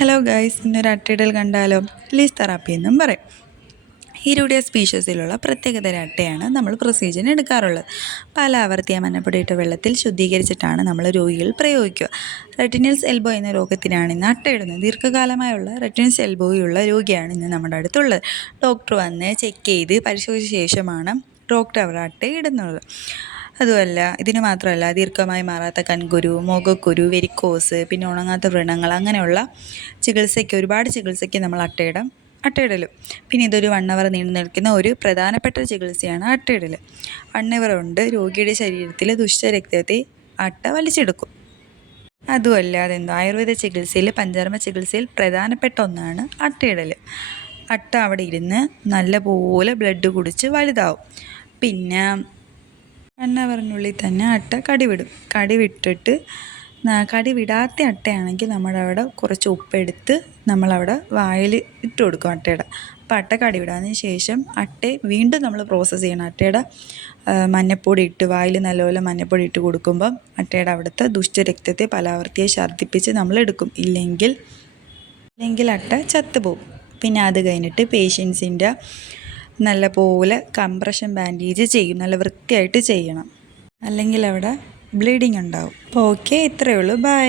Hello guys, ഇന്നൊരു അട്ടയിടൽ കണ്ടാലോ? Lease therapy എന്നും പറയും. ഈരൂഡിയ സ്പീഷ്യസിലുള്ള പ്രത്യേകതരം അട്ടയാണ് നമ്മൾ പ്രൊസീജിയറിന് എടുക്കാറുള്ളത്. പല ആവർത്തിയ മഞ്ഞപ്പൊടിയിട്ട വെള്ളത്തിൽ ശുദ്ധീകരിച്ചിട്ടാണ് നമ്മൾ രോഗികളിൽ പ്രയോഗിക്കുക. റെറ്റിനൽസ് എൽബോ എന്ന രോഗത്തിനാണ് ഇന്ന് അട്ടയിടുന്നത്. ദീർഘകാലമായുള്ള റെറ്റിനൽസ് എൽബോയുള്ള രോഗിയാണ് ഇന്ന് നമ്മുടെ അടുത്തുള്ളത്. ഡോക്ടർ വന്ന് ചെക്ക് ചെയ്ത് പരിശോധിച്ച ശേഷമാണ് ഡോക്ടർ അവരുടെ അട്ടയിടുന്നത്. അതുമല്ല, ഇതിന് മാത്രമല്ല, ദീർഘമായി മാറാത്ത കൺകുരു, മുഖക്കുരു, വെരിക്കോസ്, പിന്നെ ഉണങ്ങാത്ത വ്രണങ്ങൾ, അങ്ങനെയുള്ള ഒരുപാട് ചികിത്സയ്ക്ക് നമ്മൾ അട്ടയിടലും. പിന്നെ ഇതൊരു 1 അവർ നീണ്ടു നിൽക്കുന്ന ഒരു പ്രധാനപ്പെട്ട ചികിത്സയാണ് അട്ടയിടൽ. 1 അവർ കൊണ്ട് രോഗിയുടെ ശരീരത്തിലെ ദുഷ്ടരക്തത്തെ അട്ട വലിച്ചെടുക്കും. അതുമല്ലാതെ ആയുർവേദ ചികിത്സയിൽ, പഞ്ചകർമ്മ ചികിത്സയിൽ പ്രധാനപ്പെട്ട ഒന്നാണ് അട്ടയിടൽ. അട്ട അവിടെ ഇരുന്ന് നല്ലപോലെ ബ്ലഡ് കുടിച്ച് വലുതാവും. പിന്നെ 1 അവറിനുള്ളിൽ തന്നെ അട്ട കടിവിട്ടിട്ട് കടിവിടാത്ത അട്ടയാണെങ്കിൽ നമ്മുടെ അവിടെ കുറച്ച് ഉപ്പെടുത്ത് നമ്മളവിടെ വായിൽ ഇട്ട് കൊടുക്കും അട്ടയുടെ. അപ്പോൾ അട്ട കടിവിടാതിന് ശേഷം അട്ടയെ വീണ്ടും നമ്മൾ പ്രോസസ്സ് ചെയ്യണം. അട്ടയുടെ മഞ്ഞപ്പൊടി ഇട്ട് വായിൽ നല്ലപോലെ മഞ്ഞപ്പൊടി ഇട്ട് കൊടുക്കുമ്പം അട്ടയുടെ അവിടുത്തെ ദുഷ്ടരക്തത്തെ പലാവർത്തിയെ ഛർദ്ദിപ്പിച്ച് നമ്മളെടുക്കും. ഇല്ലെങ്കിൽ അട്ട ചത്തുപോകും. പിന്നെ അത് കഴിഞ്ഞിട്ട് പേഷ്യൻസിൻ്റെ നല്ലപോലെ കംപ്രഷൻ ബാൻഡേജ് ചെയ്യും. നല്ല വൃത്തിയായിട്ട് ചെയ്യണം, അല്ലെങ്കിൽ അവിടെ ബ്ലീഡിങ് ഉണ്ടാവും. അപ്പോൾ ഓക്കെ, ഇത്രയേ ഉള്ളൂ. ബൈ.